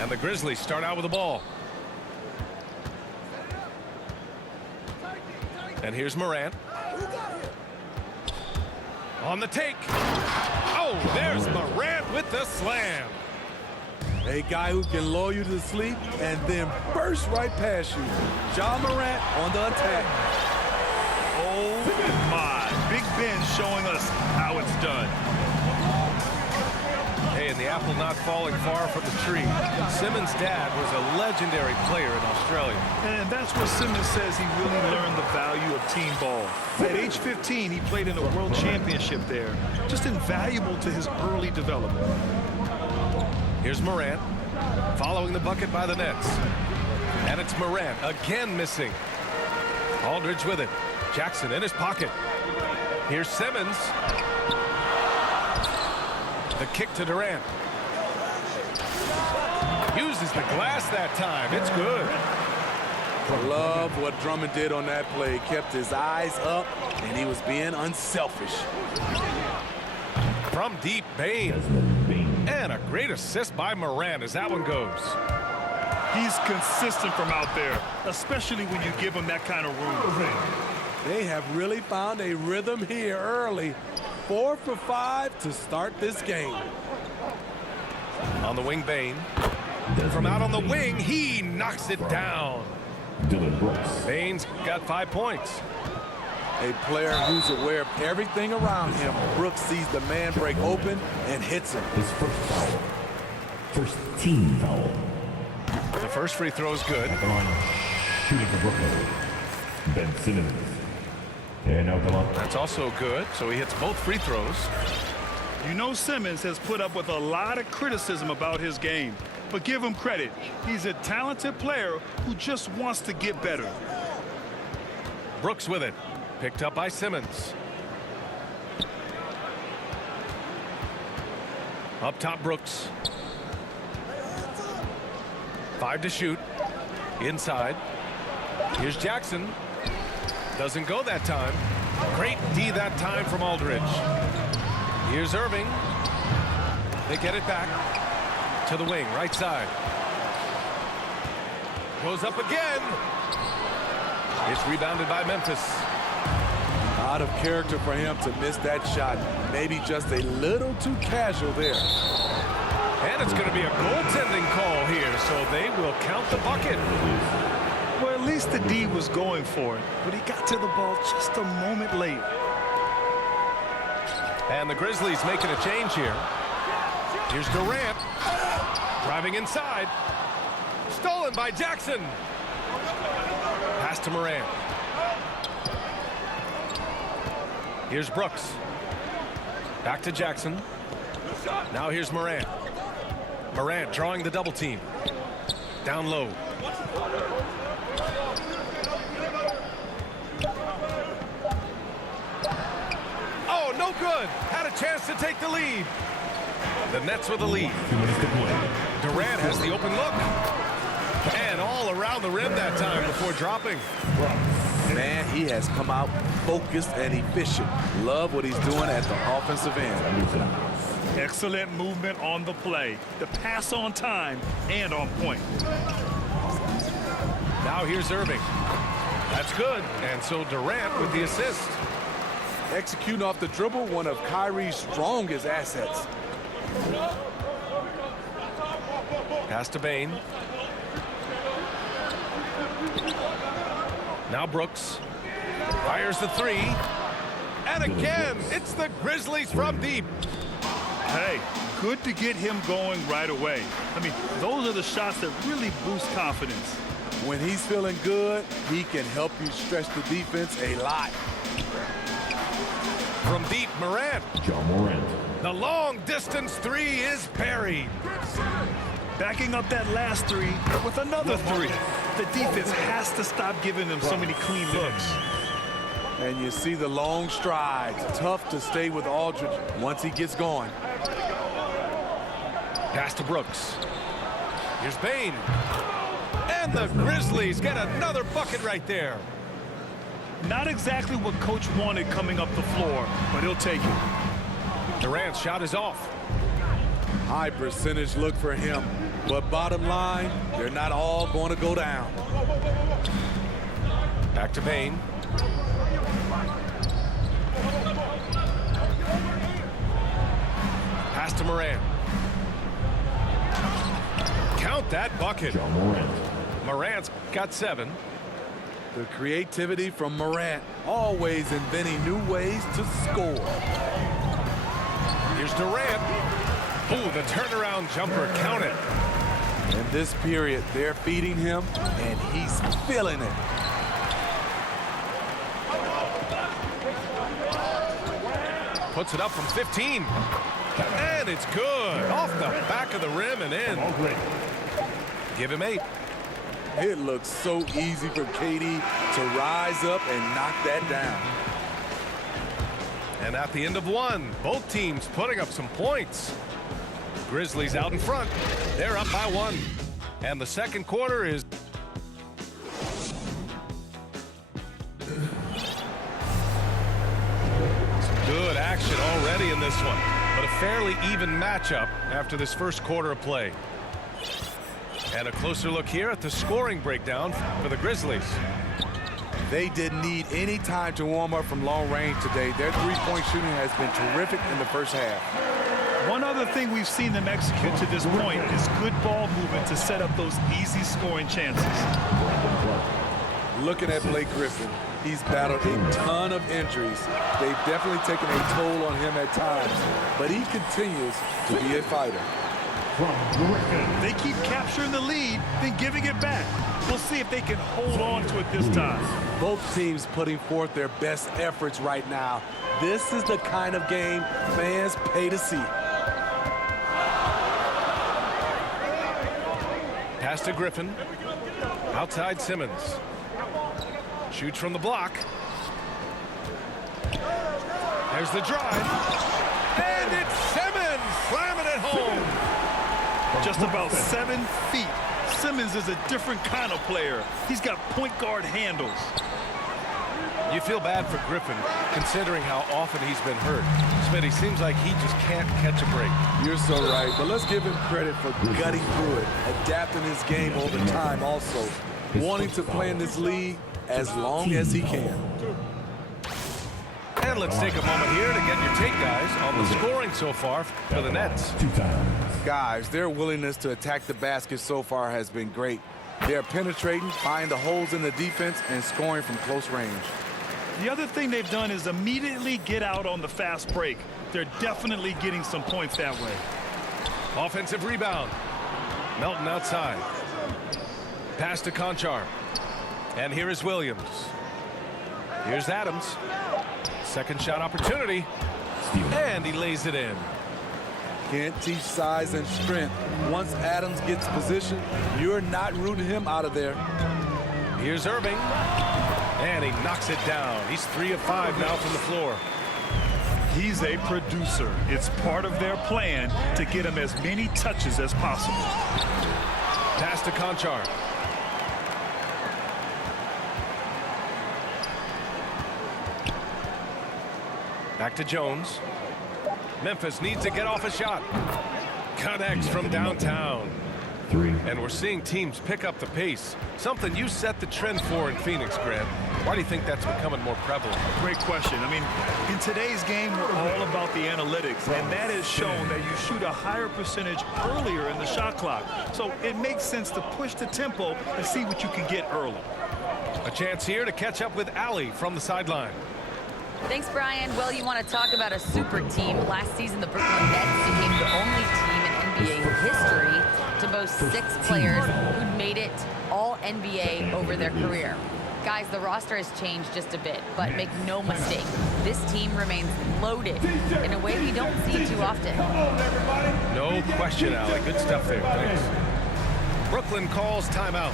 And the Grizzlies start out with the ball. And here's Morant. On the take. Oh, there's Morant with the slam. A guy who can lull you to sleep and then burst right past you. Ja Morant on the attack. Oh, my. Big Ben showing us how it's done. Hey, and the apple not falling far from the tree. Simmons' dad was a legendary player in Australia. And that's where Simmons says he really learned the value of team ball. At age 15, he played in a world championship there. Just invaluable to his early development. Here's Morant, following the bucket by the Nets. And it's Morant, again missing. Aldridge with it. Jackson in his pocket. Here's Simmons. The kick to Durant. Uses the glass that time. It's good. Love what Drummond did on that play. Kept his eyes up, and he was being unselfish. From deep, Bane. And a great assist by Morant as that one goes. He's consistent from out there, especially when you give him that kind of room. They have really found a rhythm here early. 4 for 5 to start this game. On the wing, Bane. From out on the wing, he knocks it down. Bane's got 5 points. A player who's aware of everything around him. Brooks sees the man break open and hits him. His first foul. First team foul. The first free throw is good. At the line, shooting for Brooklyn, Ben Simmons. And now come on. That's also good, so he hits both free throws. You know Simmons has put up with a lot of criticism about his game. But give him credit. He's a talented player who just wants to get better. Brooks with it. Picked up by Simmons. Up top, Brooks. 5 to shoot. Inside. Here's Jackson. Doesn't go that time. Great D that time from Aldridge. Here's Irving. They get it back to the wing, right side. Goes up again. It's rebounded by Memphis. Out of character for him to miss that shot. Maybe just a little too casual there. And it's going to be a goaltending call here, so they will count the bucket. Well, at least the D was going for it, but he got to the ball just a moment late. And the Grizzlies making a change here. Here's Durant. Driving inside. Stolen by Jackson. Pass to Morant. Here's Brooks. Back to Jackson. Now here's Morant. Morant drawing the double team. Down low. Oh, no good. Had a chance to take the lead. The Nets with the lead. Durant has the open look. And all around the rim that time before dropping. Man, he has come out focused and efficient. Love what he's doing at the offensive end. Excellent movement on the play. The pass on time and on point. Now here's Irving. That's good. And so Durant with the assist. Executing off the dribble, one of Kyrie's strongest assets. Pass to Bane. Now Brooks fires the 3. And again, it's the Grizzlies from deep. Hey, good to get him going right away. I mean, those are the shots that really boost confidence. When he's feeling good, he can help you stretch the defense a lot. From deep, Morant. Ja Morant. The long distance 3 is buried. Backing up that last 3 with another 3. The defense has to stop giving them so many clean looks. And you see the long strides. Tough to stay with Aldridge once he gets going. Pass to Brooks. Here's Bane. And the Grizzlies get another bucket right there. Not exactly what coach wanted coming up the floor, but he'll take it. Durant's shot is off. High percentage look for him. But bottom line, they're not all going to go down. Back to Payne. Pass to Morant. Count that bucket. John Morant. Morant's got 7. The creativity from Morant, always inventing new ways to score. Here's Durant. Ooh, the turnaround jumper, count it. In this period, they're feeding him, and he's feeling it. Puts it up from 15. And it's good. Off the back of the rim and in. All great. Give him 8. It looks so easy for KD to rise up and knock that down. And at the end of 1, both teams putting up some points. Grizzlies out in front. They're up by 1. And the second quarter is some good action already in this one. But a fairly even matchup after this first quarter of play. And a closer look here at the scoring breakdown for the Grizzlies. They didn't need any time to warm up from long range today. Their three-point shooting has been terrific in the first half. One other thing we've seen them execute to this point is good ball movement to set up those easy scoring chances. Looking at Blake Griffin, he's battled a ton of injuries. They've definitely taken a toll on him at times, but he continues to be a fighter. They keep capturing the lead, then giving it back. We'll see if they can hold on to it this time. Both teams putting forth their best efforts right now. This is the kind of game fans pay to see. Pass to Griffin. Outside Simmons. Shoots from the block. There's the drive. And it's Simmons slamming it home. Just about 7 feet. Simmons is a different kind of player. He's got point guard handles. You feel bad for Griffin, considering how often he's been hurt. Smitty, seems like he just can't catch a break. You're so right, but let's give him credit for gutting through it, adapting his game over time also, wanting to play in this league as long as he can. And let's take a moment here to get your take, guys, on the scoring so far for the Nets. 2 times. Guys, their willingness to attack the basket so far has been great. They're penetrating, finding the holes in the defense, and scoring from close range. The other thing they've done is immediately get out on the fast break. They're definitely getting some points that way. Offensive rebound. Melton outside. Pass to Conchar. And here is Williams. Here's Adams. Second shot opportunity. And he lays it in. Can't teach size and strength. Once Adams gets position, you're not rooting him out of there. Here's Irving. And he knocks it down. He's 3 of 5 now from the floor. He's a producer. It's part of their plan to get him as many touches as possible. Pass to Conchar. Back to Jones. Memphis needs to get off a shot. Connects from downtown. 3. And we're seeing teams pick up the pace. Something you set the trend for in Phoenix, Grant. Why do you think that's becoming more prevalent? Great question. I mean, in today's game, we're all about the analytics, and that has shown that you shoot a higher percentage earlier in the shot clock. So it makes sense to push the tempo and see what you can get early. A chance here to catch up with Allie from the sideline. Thanks, Brian. Well, you want to talk about a super team. Last season, the Brooklyn Nets became the only team in NBA history to boast 6 players who'd made it all NBA over their career. Guys, the roster has changed just a bit, but make no mistake, this team remains loaded in a way we don't see too often. No question, Allie. Good stuff there. Thanks. Brooklyn calls timeout.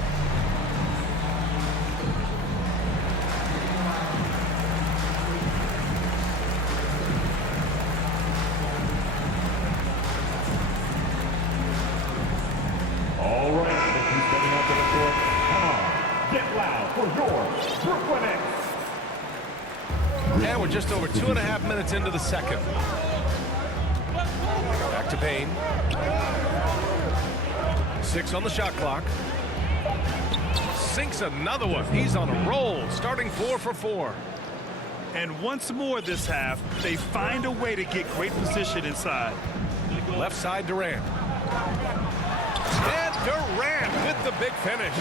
All right, if you're stepping up to the court, come on, get loud for your Brooklyn Nets. And we're just over 2.5 minutes into the second. Back to Payne. 6 on the shot clock. Sinks another one. He's on a roll, starting 4 for 4. And once more this half, they find a way to get great position inside. Left side, Durant. And Durant with the big finish.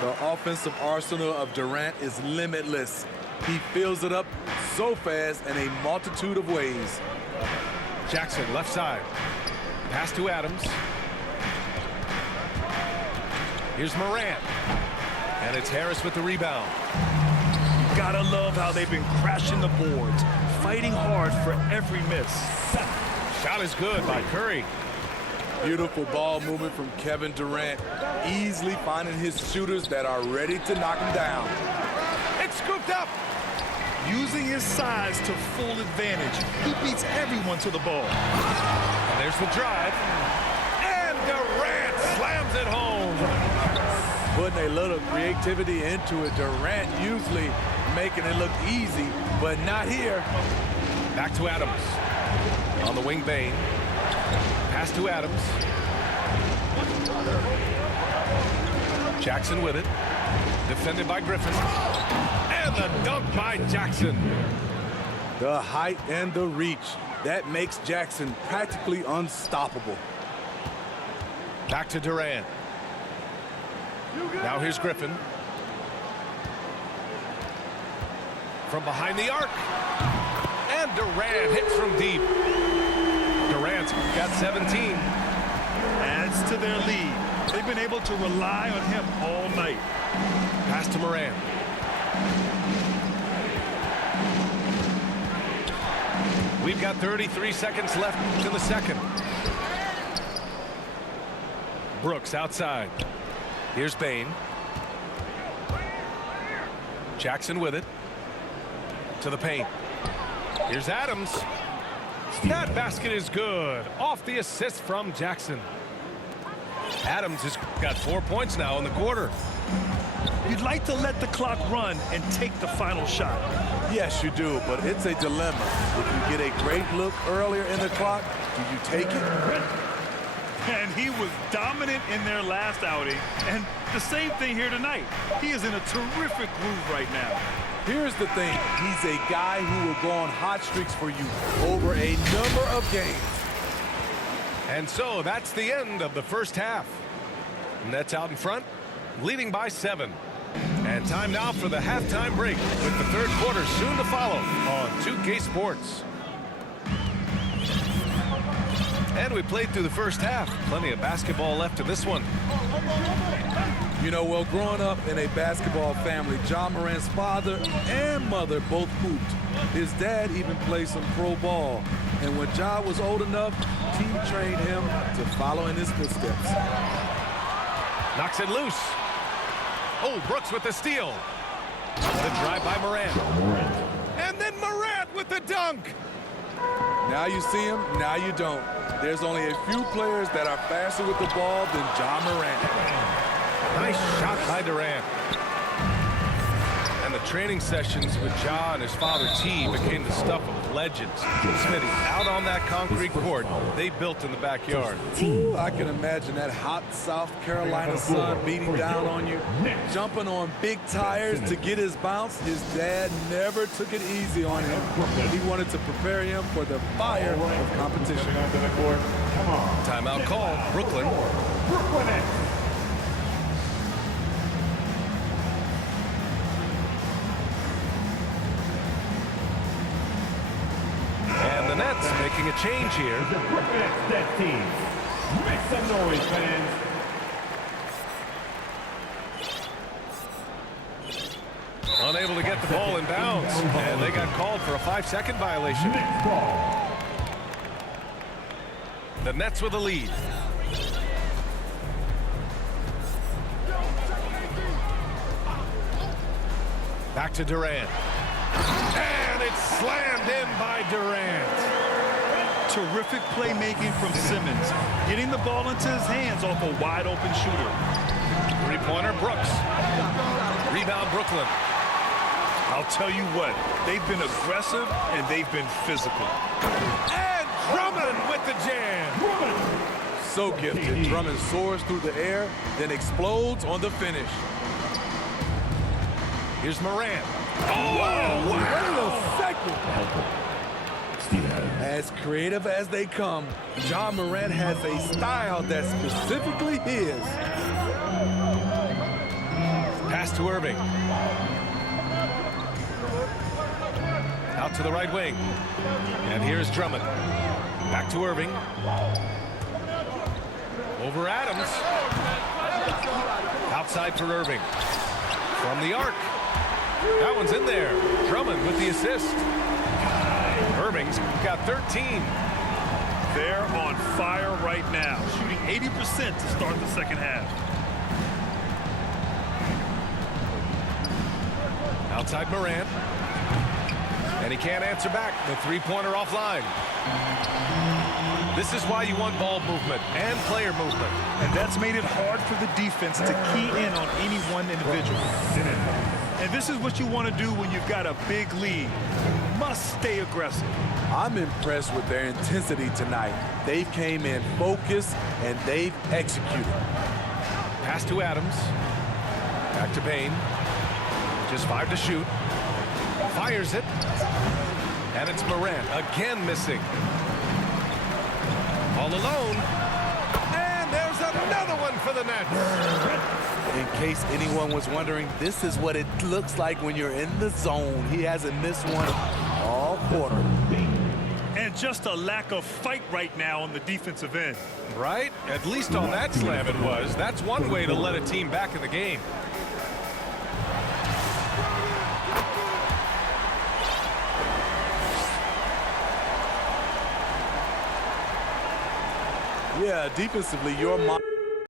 The offensive arsenal of Durant is limitless. He fills it up so fast in a multitude of ways. Jackson, left side. Pass to Adams. Here's Morant. And it's Harris with the rebound. Gotta love how they've been crashing the boards, fighting hard for every miss. Shot is good by Curry. Beautiful ball movement from Kevin Durant, easily finding his shooters that are ready to knock him down. It's scooped up. Using his size to full advantage, he beats everyone to the ball. And there's the drive. And Durant slams it home. Putting a little creativity into it. Durant usually making it look easy, but not here. Back to Adams. On the wing, Bane. Pass to Adams. Jackson with it. Defended by Griffin. And the dunk by Jackson. The height and the reach. That makes Jackson practically unstoppable. Back to Durant. Now here's Griffin. From behind the arc. And Durant hits from deep. Durant's got 17. Adds to their lead. They've been able to rely on him all night. Pass to Morant. We've got 33 seconds left in the second. Brooks outside. Here's Bane. Jackson with it. To the paint. Here's Adams. That basket is good. Off the assist from Jackson. Adams has got 4 points now in the quarter. You'd like to let the clock run and take the final shot. Yes, you do, but it's a dilemma. If you get a great look earlier in the clock, do you take it? And he was dominant in their last outing. And the same thing here tonight. He is in a terrific groove right now. Here's the thing. He's a guy who will go on hot streaks for you over a number of games. And so that's the end of the first half. Nets out in front, leading by 7. And time now for the halftime break, with the third quarter soon to follow on 2K Sports. And we played through the first half. Plenty of basketball left in this one. You know, well, growing up in a basketball family, John Morant's father and mother both hooped. His dad even played some pro ball. And when John was old enough, team trained him to follow in his footsteps. Knocks it loose. Oh, Brooks with the steal. The drive by Morant. And then Morant with the dunk. Now you see him, now you don't. There's only a few players that are faster with the ball than John Morant. Nice shot by Durant. And the training sessions with Ja and his father T became the stuff of legends. Smitty, out on that concrete court they built in the backyard. Ooh, I can imagine that hot South Carolina sun beating down on you, jumping on big tires to get his bounce. His dad never took it easy on him. He wanted to prepare him for the fire of competition. Timeout call, Brooklyn. And the Nets making a change here. The Brooklyn Nets team. Make some noise, fans. Unable to get the ball in bounds. And they got called for a 5-second violation. Next ball. The Nets with a lead. Back to Durant. And it's slammed in by Durant. Terrific playmaking from Simmons, getting the ball into his hands off a wide open shooter. Three-pointer, Brooks. Rebound, Brooklyn. I'll tell you what, they've been aggressive and they've been physical. And Drummond with the jam. So gifted. Drummond soars through the air, then explodes on the finish. Here's Morant. Oh, wow. wait a second. As creative as they come, John Morant has a style that's specifically his. Pass to Irving. Out to the right wing. And here's Drummond. Back to Irving. Over Adams. Outside for Irving. From the arc. That one's in there. Drummond with the assist. Irving's got 13. They're on fire right now, shooting 80% to start the second half. Outside Morant. And he can't answer back. The three-pointer offline. This is why you want ball movement and player movement. And that's made it hard for the defense to key in on any one individual. And this is what you want to do when you've got a big lead. You must stay aggressive. I'm impressed with their intensity tonight. They came in focused and they've executed. Pass to Adams. Back to Payne. Just 5 to shoot. Fires it. And it's Morant again missing. All alone. And there's another one for the Nets. In case anyone was wondering, this is what it looks like when you're in the zone. He hasn't missed one all quarter. And just a lack of fight right now on the defensive end. Right? At least on that slam it was. That's one way to let a team back in the game. Yeah, defensively, your